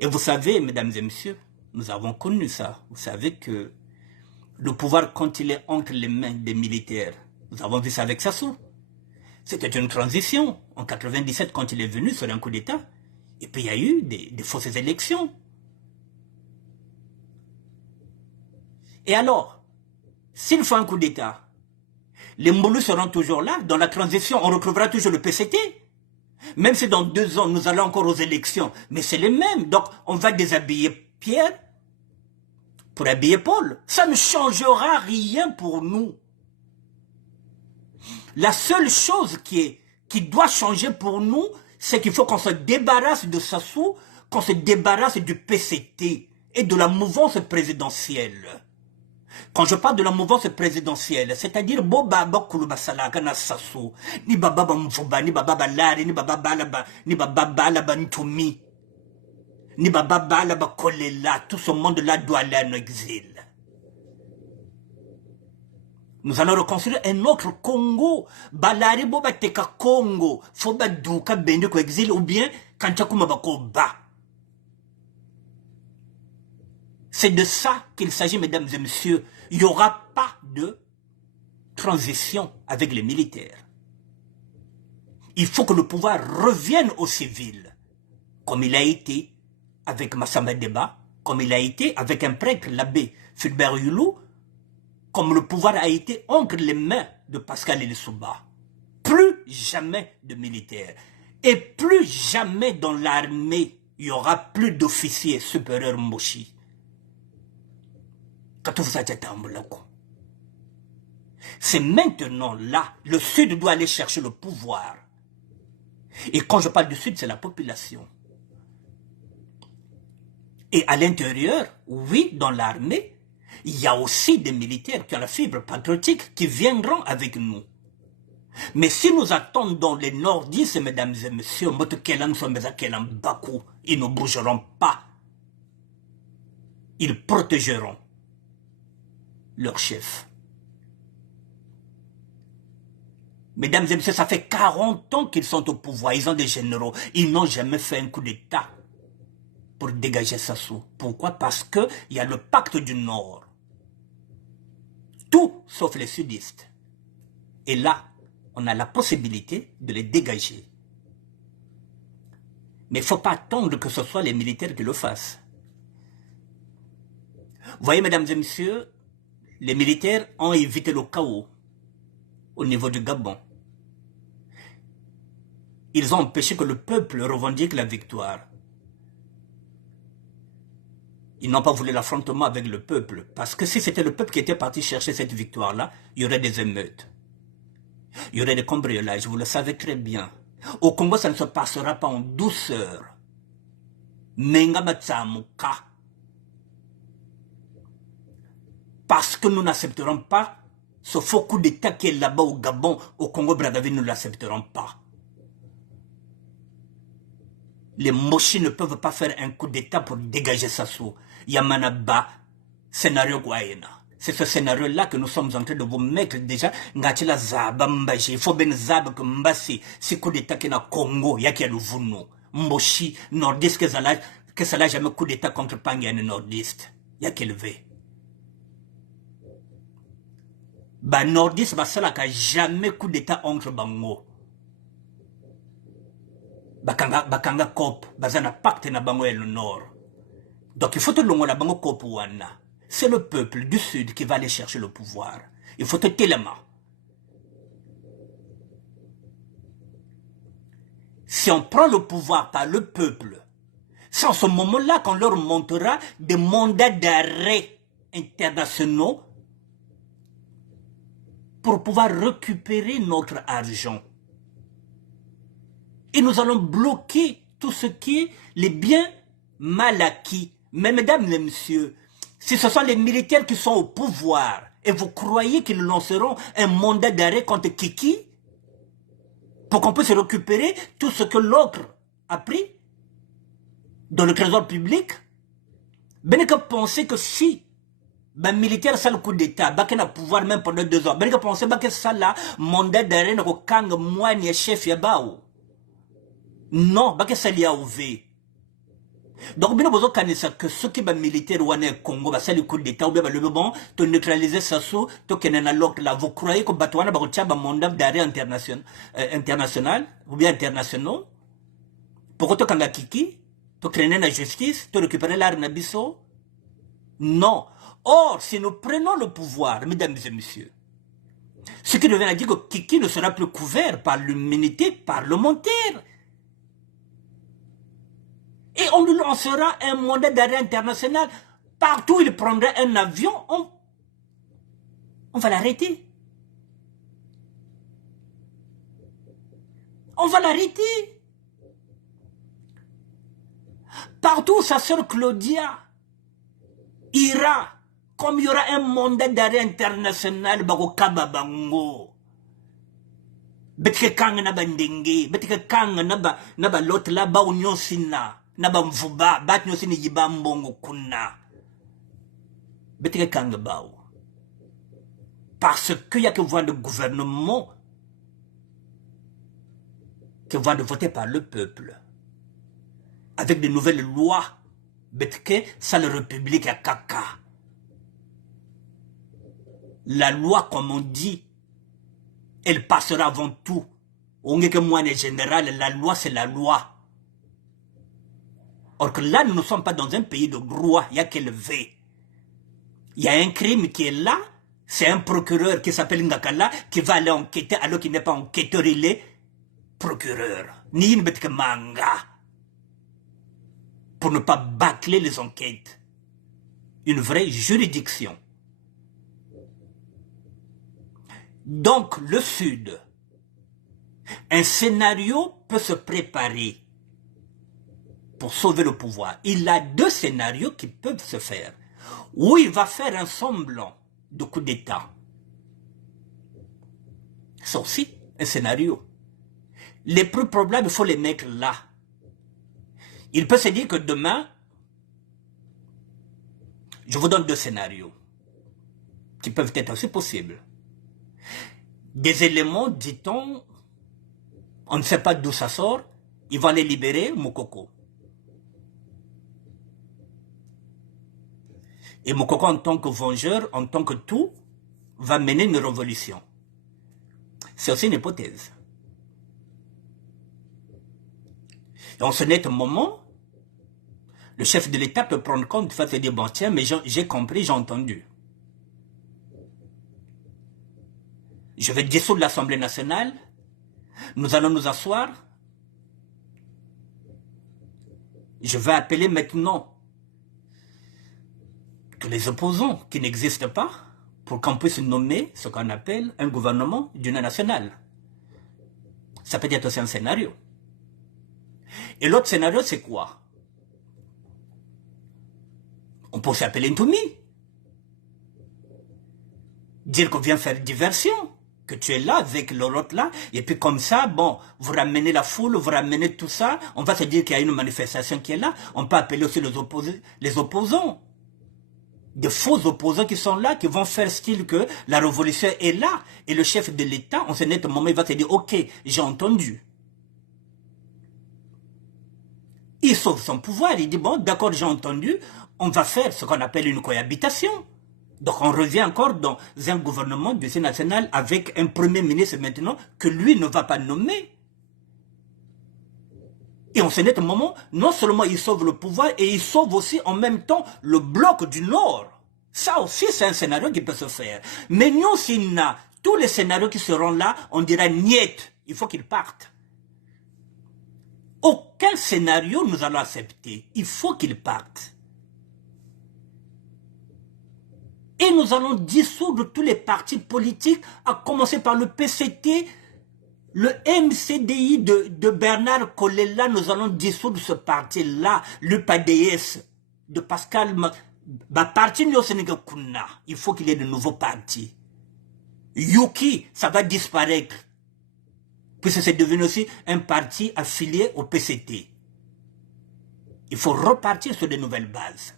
Et vous savez, mesdames et messieurs, nous avons connu ça. Vous savez que le pouvoir, quand il est entre les mains des militaires, nous avons vu ça avec Sassou. C'était une transition. En 97, quand il est venu sur un coup d'État, et puis il y a eu des fausses élections. Et alors, s'il faut un coup d'État, les Moulous seront toujours là. Dans la transition, on retrouvera toujours le PCT. Même si dans 2 ans, nous allons encore aux élections. Mais c'est les mêmes. Donc, on va déshabiller Pierre pour habiller Paul. Ça ne changera rien pour nous. La seule chose qui doit changer pour nous, c'est qu'il faut qu'on se débarrasse de Sassou, qu'on se débarrasse du PCT et de la mouvance présidentielle. Quand je parle de la mouvance présidentielle, c'est-à-dire Boba Bakuluba Salaka na Sassou, ni Baba Mfuba, ni Baba Balari, ni Baba Balaba, ni Baba Balaba Ntumi, ni Baba Balaba Kolela, tout ce monde-là doit aller en exil. Nous allons reconstruire un autre Congo. Balari Boba Teka Congo, Foba Douka Bendeko exil, ou bien Kanchakuma Bakoba. C'est de ça qu'il s'agit, mesdames et messieurs. Il n'y aura pas de transition avec les militaires. Il faut que le pouvoir revienne aux civils, comme il a été avec Massamba Deba, comme il a été avec un prêtre, l'abbé Fulbert Hulou, comme le pouvoir a été entre les mains de Pascal Lissouba. Plus jamais de militaires. Et plus jamais dans l'armée, il n'y aura plus d'officiers supérieurs Moshi. C'est maintenant là, le Sud doit aller chercher le pouvoir. Et quand je parle du Sud, c'est la population. Et à l'intérieur, oui, dans l'armée, il y a aussi des militaires qui ont la fibre patriotique qui viendront avec nous. Mais si nous attendons les nordistes, mesdames et messieurs, ils ne bougeront pas. Ils protégeront leur chef. Mesdames et messieurs, ça fait 40 ans qu'ils sont au pouvoir. Ils ont des généraux. Ils n'ont jamais fait un coup d'État pour dégager Sassou. Pourquoi? Parce qu'il y a le pacte du Nord. Tout sauf les sudistes. Et là, on a la possibilité de les dégager. Mais il ne faut pas attendre que ce soit les militaires qui le fassent. Vous voyez, mesdames et messieurs, les militaires ont évité le chaos au niveau du Gabon. Ils ont empêché que le peuple revendique la victoire. Ils n'ont pas voulu l'affrontement avec le peuple, parce que si c'était le peuple qui était parti chercher cette victoire-là, il y aurait des émeutes. Il y aurait des cambriolages, vous le savez très bien. Au Congo, ça ne se passera pas en douceur. Menga Matsamuka. Parce que nous n'accepterons pas ce faux coup d'État qui est là-bas au Gabon, au Congo-Brazzaville, nous ne l'accepterons pas. Les Moshi ne peuvent pas faire un coup d'État pour dégager Sassou. Yamanaba, scénario Guayena. C'est ce scénario-là que nous sommes en train de vous mettre déjà. Ngatila Zaba Mbaji, il faut ben Zaba que Mbasi, si coup d'État qui est na Congo, y'a qui a le Vounou. Moshi, nordiste, que ça n'a jamais coup d'État contre Pangiane nordiste. Y'a qui le veut. Bah nordiste, bah ça n'a jamais coup d'État entre Bango. bakanga COP, bazana pacte na bango et le nord. Donc il faut te longo la bango COP wana. C'est le peuple du sud qui va aller chercher le pouvoir. Il faut te tellement. Si on prend le pouvoir par le peuple, c'est en ce moment-là qu'on leur montera des mandats d'arrêt internationaux pour pouvoir récupérer notre argent. Et nous allons bloquer tout ce qui est les biens mal acquis. Mais mesdames et messieurs, si ce sont les militaires qui sont au pouvoir et vous croyez qu'ils lanceront un mandat d'arrêt contre Kiki pour qu'on puisse récupérer tout ce que l'autre a pris dans le trésor public, ben que penser que si ben militaire ça le coup d'état, ben qu'il a pouvoir même pendant 2 ans, ben que penser ben que ça là mandat d'arrêt ne kang moi ni chef yabao. Non, ben que ça li a ouvert. Donc bien besoin connaître que ceux qui ben militaire ou en Congo, ben ça le coup d'état ou bien le bon, te neutraliser ça sous, te kenena l'autre là, vous croyez que batouana ben retient ben mandat d'arrêt international ou bien internationaux, pour que kanga kiki tu craignez la justice, tu récupérer l'arme biso? Non. Or, si nous prenons le pouvoir, mesdames et messieurs, ce qui revient à dire que Kiki ne sera plus couvert par l'immunité parlementaire. Et on lui lancera un mandat d'arrêt international. Partout où il prendrait un avion, on va l'arrêter. On va l'arrêter. Partout où sa sœur Claudia ira, comme il y aura un mandat d'arrêt international, bako kababango. Betike kang na bandenge, betike kang na ba lot la ba union sina, na ba mvuba, bat union sina yiba mbongo kuna. Betike kang bao. Parce qu'il y a que voir le gouvernement qui va de voter par le peuple. Avec de nouvelles lois, betike ça la République à caca. La loi, comme on dit, elle passera avant tout. On est que moi, en général, la loi, c'est la loi. Or que là, nous ne sommes pas dans un pays de droit, il y a qu'elle veut. Il y a un crime qui est là, c'est un procureur qui s'appelle Ngakala, qui va aller enquêter alors qu'il n'est pas enquêteur, il est procureur. Ni une bête que manga. Pour ne pas bâcler les enquêtes. Une vraie juridiction. Donc, le Sud, un scénario peut se préparer pour sauver le pouvoir. Il a 2 scénarios qui peuvent se faire. Ou il va faire un semblant de coup d'État. C'est aussi un scénario. Les plus probables, il faut les mettre là. Il peut se dire que demain, je vous donne 2 scénarios qui peuvent être aussi possibles. Des éléments, dit-on, on ne sait pas d'où ça sort, ils vont aller libérer Moukoko. Et Moukoko, en tant que vengeur, en tant que tout, va mener une révolution. C'est aussi une hypothèse. Et en ce net moment, le chef de l'État peut prendre compte, il va se dire, bon tiens, mais j'ai compris, j'ai entendu. Je vais dissoudre l'Assemblée nationale, nous allons nous asseoir, je vais appeler maintenant que les opposants qui n'existent pas, pour qu'on puisse nommer ce qu'on appelle un gouvernement d'union nationale. Ça peut être aussi un scénario. Et l'autre scénario, c'est quoi? On peut s'appeler Ntoumi. Dire qu'on vient faire diversion, que tu es là avec l'autre là, et puis comme ça, bon, vous ramenez la foule, vous ramenez tout ça, on va se dire qu'il y a une manifestation qui est là, on peut appeler aussi les opposants. Des faux opposants qui sont là, qui vont faire style que la révolution est là, et le chef de l'État, en ce net moment, il va se dire, ok, j'ai entendu. Il sauve son pouvoir, il dit, bon, d'accord, j'ai entendu, on va faire ce qu'on appelle une cohabitation. Donc on revient encore dans un gouvernement d'unité nationale avec un premier ministre maintenant que lui ne va pas nommer. Et en ce net moment, non seulement ils sauvent le pouvoir, et ils sauvent aussi en même temps le bloc du Nord. Ça aussi, c'est un scénario qui peut se faire. Mais nous, s'il y a tous les scénarios qui seront là, on dira niet, il faut qu'ils partent. Aucun scénario nous allons accepter. Il faut qu'ils partent. Et nous allons dissoudre tous les partis politiques, à commencer par le PCT, le MCDI de Bernard Kolela. Nous allons dissoudre ce parti-là, le PADS de Pascal. Il faut qu'il y ait de nouveaux partis. Yuki, ça va disparaître. Puisque c'est devenu aussi un parti affilié au PCT. Il faut repartir sur de nouvelles bases.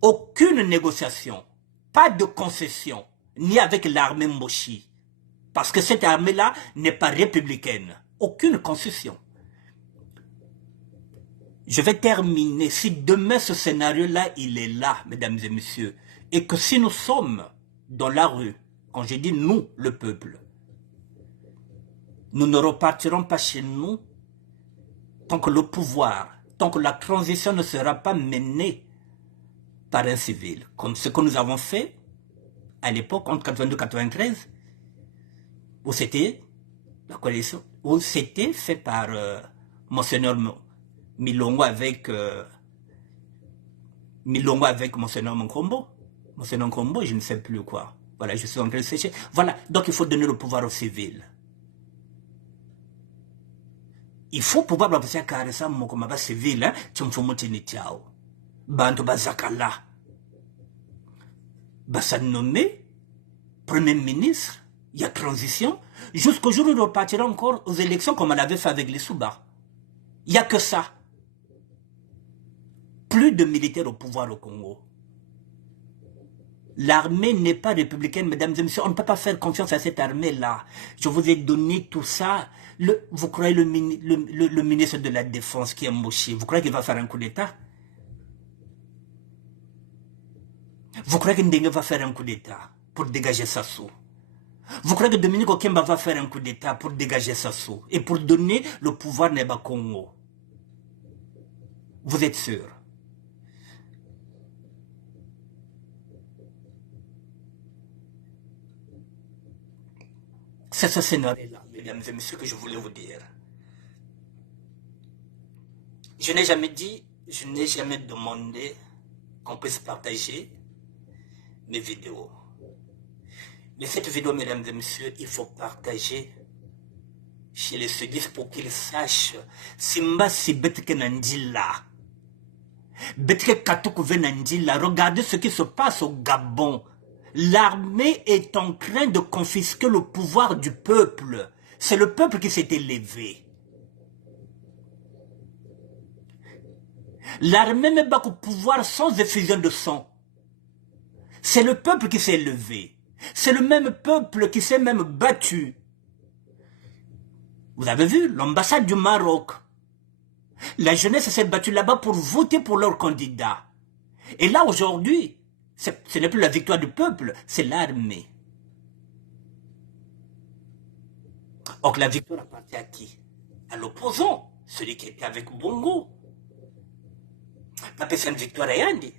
Aucune négociation, pas de concession, ni avec l'armée Moshi. Parce que cette armée-là n'est pas républicaine. Aucune concession. Je vais terminer. Si demain ce scénario-là, il est là, mesdames et messieurs, et que si nous sommes dans la rue, quand je dis nous, le peuple, nous ne repartirons pas chez nous tant que le pouvoir, tant que la transition ne sera pas menée par un civil, comme ce que nous avons fait à l'époque, entre 82-93, où c'était la coalition, où c'était fait par Monseigneur Milongo avec Monseigneur Nkombo. Monseigneur Nkombo, je ne sais plus quoi. Voilà, je suis en train de sécher. Voilà, donc il faut donner le pouvoir aux civils. Il faut pouvoir babusia karesa moko maba civil, hein, tchumfumutini tiao. Bantu bazakala. Basa nommé Premier ministre, il y a transition, jusqu'au jour où il repartira encore aux élections comme on l'avait fait avec les Souba. Il n'y a que ça. Plus de militaires au pouvoir au Congo. L'armée n'est pas républicaine, mesdames et messieurs. On ne peut pas faire confiance à cette armée-là. Je vous ai donné tout ça. Vous croyez le ministre de la Défense qui est moché, vous croyez qu'il va faire un coup d'État? Vous croyez que Ndenge va faire un coup d'État pour dégager Sassou? Vous croyez que Dominique Okemba va faire un coup d'État pour dégager Sassou et pour donner le pouvoir Neba Congo? Vous êtes sûr? C'est ce scénario-là, mesdames et messieurs, que je voulais vous dire. Je n'ai jamais dit, je n'ai jamais demandé qu'on puisse partager mes vidéos. Mais cette vidéo, mesdames et messieurs, il faut partager chez les sudistes pour qu'ils sachent Simba si Betke Nandila. Betke Katoukou Nandila. Regardez ce qui se passe au Gabon. L'armée est en train de confisquer le pouvoir du peuple. C'est le peuple qui s'est élevé. L'armée met pas au pouvoir sans effusion de sang. C'est le peuple qui s'est élevé. C'est le même peuple qui s'est même battu. Vous avez vu l'ambassade du Maroc. La jeunesse s'est battue là-bas pour voter pour leur candidat. Et là aujourd'hui, ce n'est plus la victoire du peuple, c'est l'armée. Or la victoire appartient à qui? À l'opposant, celui qui était avec Bongo. C'est une victoire à Yandi.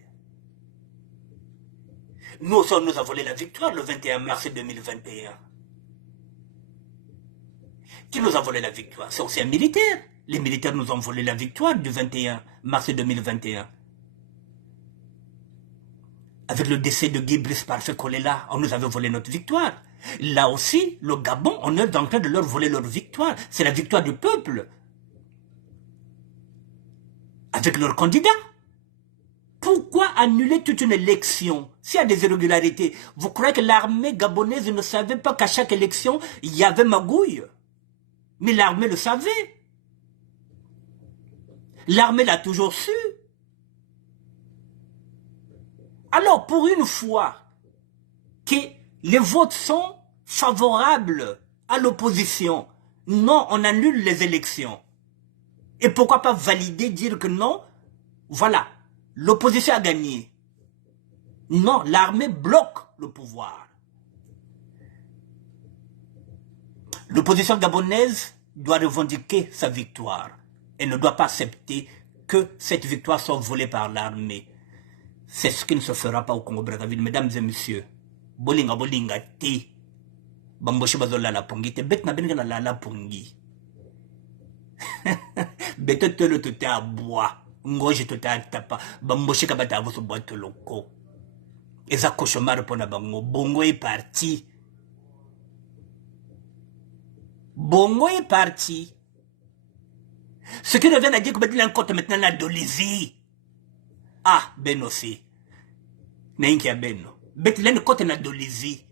Nous aussi, on nous a volé la victoire le 21 mars 2021. Qui nous a volé la victoire? C'est aussi un militaire. Les militaires nous ont volé la victoire du 21 mars 2021. Avec le décès de Guy Brice Parfait Kolela, on nous avait volé notre victoire. Là aussi, le Gabon, on est en train de leur voler leur victoire. C'est la victoire du peuple. Avec leur candidat. Pourquoi annuler toute une élection s'il y a des irrégularités? Vous croyez que l'armée gabonaise ne savait pas qu'à chaque élection, il y avait magouille? Mais l'armée le savait. L'armée l'a toujours su. Alors, pour une fois que les votes sont favorables à l'opposition, non, on annule les élections. Et pourquoi pas valider, dire que non, voilà, l'opposition a gagné. Non, l'armée bloque le pouvoir. L'opposition gabonaise doit revendiquer sa victoire. Elle ne doit pas accepter que cette victoire soit volée par l'armée. C'est ce qui ne se fera pas au Congo-Brazzaville, mesdames et messieurs. Bolinga bolinga te. Bamboshi bazola la pongi te. Bet na benga la pongi. Bete te le te à bois. Ngoji te à tapa. Bamboshi kabata avoso boite loko. Eza cauchemar pour na bango. Bongo est parti. Bongo est parti. Ce qui revient à dire que Betty Lancote maintenant la Dolisie. Ah, Ben aussi. N'inki a Beno. Betty Lancote na Dolisie.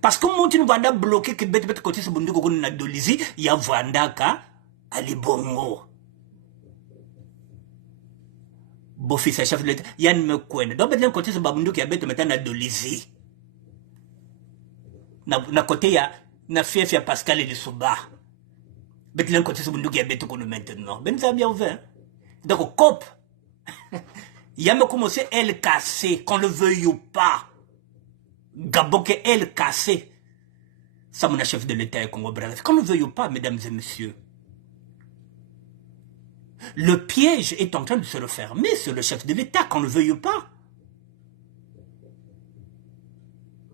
Parce que mon tu nous vas bloquer que Betty côté ce bondu qu'on na Dolisie, il y a Vandaka, Ali Bongo. Bofi sa chef de l'État, Yann me couenne. Donc Betty côté ce bondu qui a Betty maintenant na Dolisie. Na côté ya na fief Pascal et le Souba. Betty Lancote ce bondu qui a Betty qu'on maintenant. Ben ça bien ouvert. Donc cop. Il y a me commencé elle casser, qu'on le veuille ou pas. Gabon que elle casser. Ça mon chef de l'État et Congo Brazzaville. Qu'on le veuille ou pas, mesdames et messieurs. Le piège est en train de se refermer sur le chef de l'État, qu'on le veuille ou pas.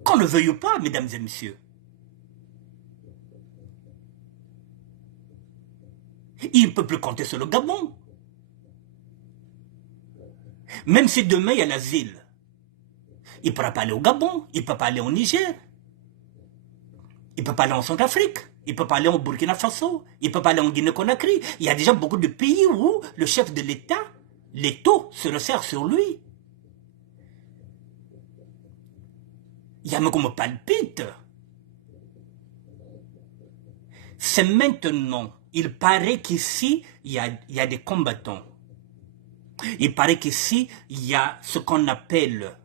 Qu'on le veuille ou pas, mesdames et messieurs. Il ne peut plus compter sur le Gabon. Même si demain il y a l'asile, il ne pourra pas aller au Gabon, il ne peut pas aller au Niger, il ne peut pas aller en Centrafrique, il ne peut pas aller au Burkina Faso, il ne peut pas aller en Guinée-Conakry. Il y a déjà beaucoup de pays où le chef de l'État, l'étau se resserre sur lui. Il y a même qu'on me palpite. C'est maintenant, il paraît qu'ici, il y a des combattants. Il paraît qu'ici, il y a ce qu'on appelle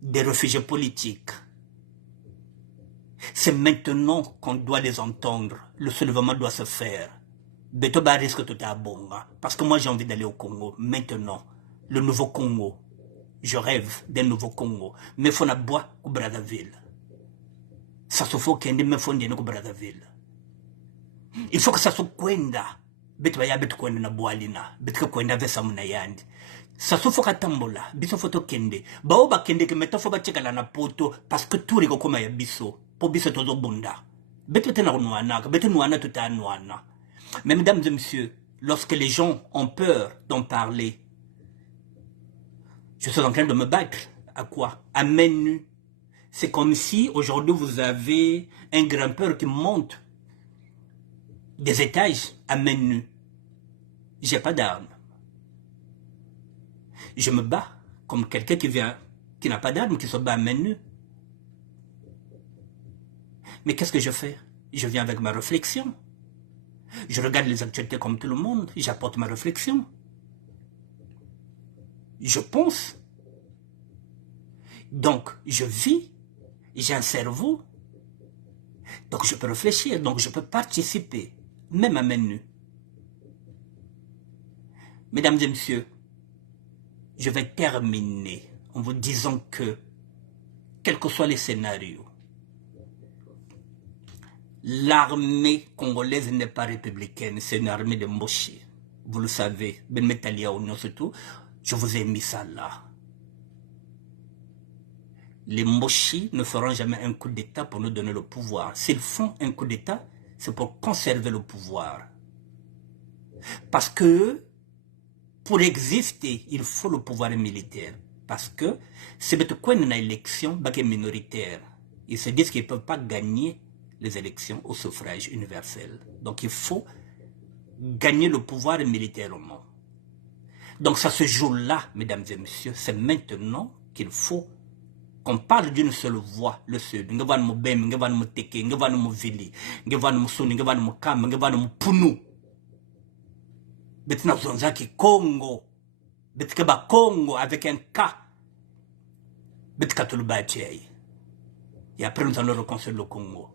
des réfugiés politiques. C'est maintenant qu'on doit les entendre. Le soulèvement doit se faire. Betoba risque tout à Bonga. Parce que moi j'ai envie d'aller au Congo. Maintenant, le nouveau Congo. Je rêve d'un nouveau Congo. Mais il faut boire au Brazzaville. Ça se faut qu'il y ait des fonds au Brazzaville. Il faut que ça se kwenda. Betu ya betu kwenda na boalina. Betu kwenda vesa munayandi. Sasu foka tambola. Biso foto kende. Bao ba kende ke meta foba cheka la na poto. Parce que tout riko koma ya biso. Po biso tozo bunda. Betu tena nuana. Betu nuana tuta nuana. Mais mesdames et messieurs, lorsque les gens ont peur d'en parler, je suis en train de me battre. À quoi? À main nue. C'est comme si aujourd'hui vous avez un grimpeur qui monte des étages à main nue. J'ai pas d'armes. Je me bats comme quelqu'un qui n'a pas d'armes, qui se bat à main nue. Mais qu'est-ce que je fais? Je viens avec ma réflexion. Je regarde les actualités comme tout le monde. J'apporte ma réflexion. Je pense. Donc, je vis. J'ai un cerveau. Donc, je peux réfléchir. Donc, je peux participer. Même à main nue. Mesdames et messieurs, je vais terminer en vous disant que, quels que soient les scénarios, l'armée congolaise n'est pas républicaine, c'est une armée de mochis. Vous le savez, Ben Metalia Union surtout, je vous ai mis ça là. Les mochis ne feront jamais un coup d'État pour nous donner le pouvoir. S'ils font un coup d'État, c'est pour conserver le pouvoir. Parce que, pour exister, il faut le pouvoir militaire. Parce que, c'est une élection minoritaire. Ils se disent qu'ils ne peuvent pas gagner les élections au suffrage universel. Donc il faut gagner le pouvoir militairement. Donc ça se joue là, mesdames et messieurs. C'est maintenant qu'il faut qu'on parle d'une seule voix, le Sud. Nous allons bem, nous allons teke, nous allons vili, nous allons suni, nous allons kam, nous allons punu. Maintenant, Zonzaki Congo, Betkeba Congo avec un K, Betkatulbachei. Et après, nous allons reconstruire le Congo.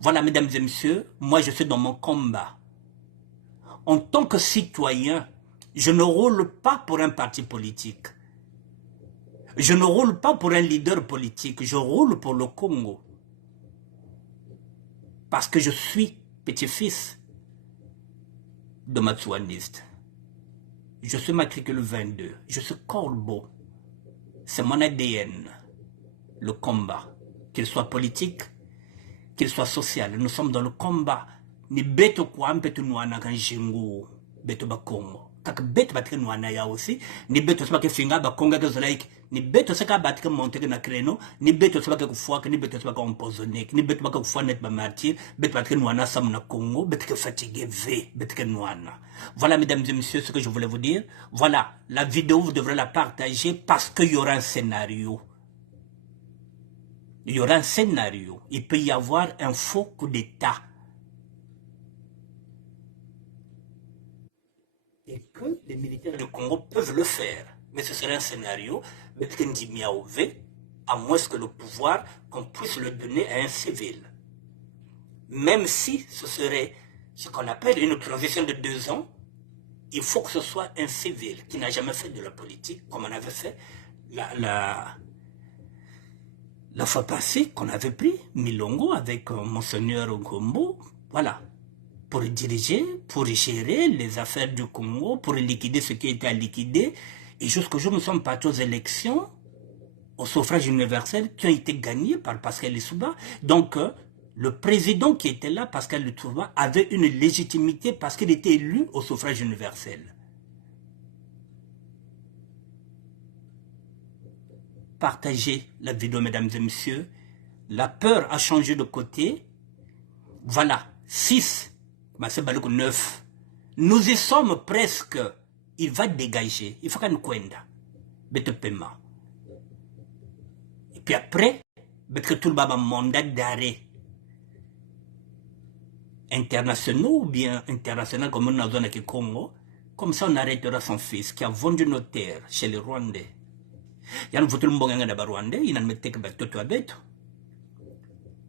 Voilà, mesdames et messieurs, moi je suis dans mon combat. En tant que citoyen, je ne roule pas pour un parti politique. Je ne roule pas pour un leader politique. Je roule pour le Congo. Parce que je suis petit-fils de Matsuaniste. Je suis matricule 22. Je suis corbeau. C'est mon ADN. Le combat. Qu'il soit politique, qu'il soit social. Nous sommes dans le combat. Ni beto kwa mpetu nuana kanjingu. Beto bakongo. Kak beto batike nuana ya aussi. Ni beto sabake finga bakonga ke zolaik. Ni beto saka batike monte na kreno. Ni beto sabake kufuaka. Ni beto sabake empoisonné. Ni beto sabake kufuaka net ba martyr. Beto batike nuana samuna Congo. Beto fatigué V. Beto nuana. Voilà mesdames et messieurs ce que je voulais vous dire. Voilà. La vidéo vous devrez la partager parce qu'il y aura un scénario. Il y aura un scénario. Il peut y avoir un faux coup d'État. Et que les militaires du Congo peuvent le faire. Mais ce serait un scénario, à moins que le pouvoir, qu'on puisse le donner à un civil. Même si ce serait ce qu'on appelle une transition de 2 ans, il faut que ce soit un civil qui n'a jamais fait de la politique, comme on avait fait la fois passée, qu'on avait pris Milongo avec Monseigneur Ngombo, voilà, pour diriger, pour gérer les affaires du Congo, pour liquider ce qui était à liquider. Et jusqu'au jour où nous sommes partis aux élections, au suffrage universel, qui ont été gagnées par Pascal Lissouba. Donc, le président qui était là, Pascal Lissouba, avait une légitimité parce qu'il était élu au suffrage universel. Partagez la vidéo, mesdames et messieurs. La peur a changé de côté. Voilà, 6. C'est 9. Nous y sommes presque. Il va dégager. Il faut qu'on kwenda. Bete paiement. Et puis après, bete tout le baba mandat d'arrêt. Internationaux ou bien international comme on a dans le Congo. Comme ça, on arrêtera son fils qui a vendu nos terres chez les Rwandais. Il y a un vote de Rwandais, il y a un métèque à Beto.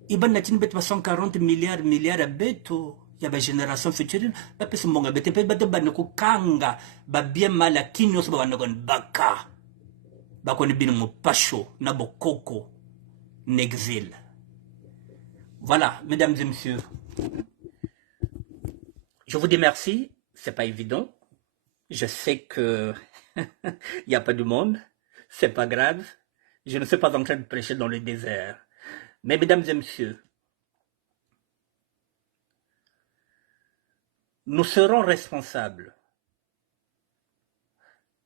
Il y a 140 milliards à Beto. Il y a une génération future. Il y a bien mal à Kinyo, il y a un baka. Il y a un pacho, un bokoko, un exil. Voilà, mesdames et messieurs. Je vous dis merci. C'est pas évident. Je sais que il n'y a pas de monde. C'est pas grave. Je ne suis pas en train de prêcher dans le désert. Mais mesdames et messieurs, nous serons responsables.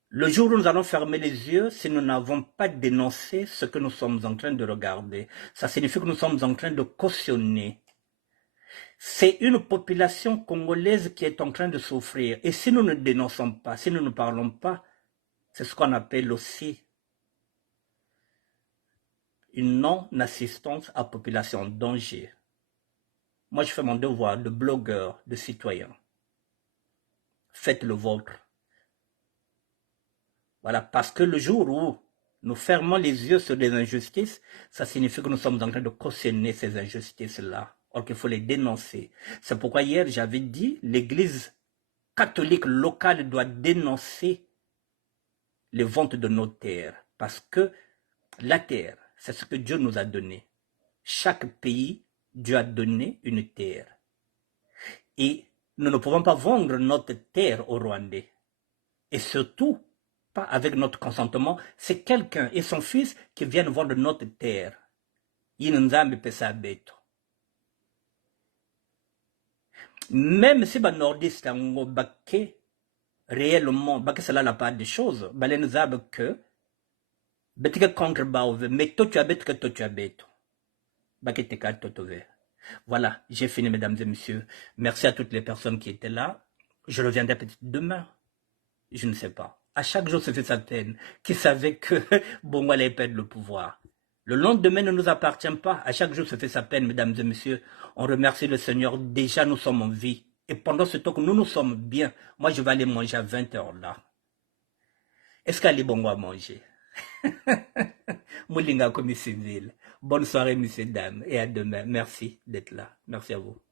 Le jour où nous allons fermer les yeux, si nous n'avons pas dénoncé ce que nous sommes en train de regarder, ça signifie que nous sommes en train de cautionner. C'est une population congolaise qui est en train de souffrir. Et si nous ne dénonçons pas, si nous ne parlons pas, c'est ce qu'on appelle aussi une non-assistance à population en danger. Moi, je fais mon devoir de blogueur, de citoyen. Faites le vôtre. Voilà, parce que le jour où nous fermons les yeux sur des injustices, ça signifie que nous sommes en train de cautionner ces injustices-là. Or qu'il faut les dénoncer. C'est pourquoi hier, j'avais dit, l'Église catholique locale doit dénoncer les ventes de nos terres. Parce que la terre, c'est ce que Dieu nous a donné. Chaque pays, Dieu a donné une terre. Et nous ne pouvons pas vendre notre terre aux Rwandais. Et surtout, pas avec notre consentement. C'est quelqu'un et son fils qui viennent vendre notre terre. Même si les nordistes ont baqué réellement, baqué cela n'a pas de choses, les nous savent que Betika contre Baove, mais toi tu as bête que toi tu as bête. Voilà, j'ai fini, mesdames et messieurs. Merci à toutes les personnes qui étaient là. Je reviendrai peut-être demain. Je ne sais pas. À chaque jour, se fait sa peine. Qui savait que Bongo allait perdre le pouvoir. Le lendemain ne nous appartient pas. À chaque jour, se fait sa peine, mesdames et messieurs. On remercie le Seigneur. Déjà, nous sommes en vie. Et pendant ce temps que nous sommes bien, moi, je vais aller manger à 20h là. Est-ce qu'Ali Bongo a mangé? Moulinga comme civil. Bonne soirée, messieurs, dames. Et à demain. Merci d'être là. Merci à vous.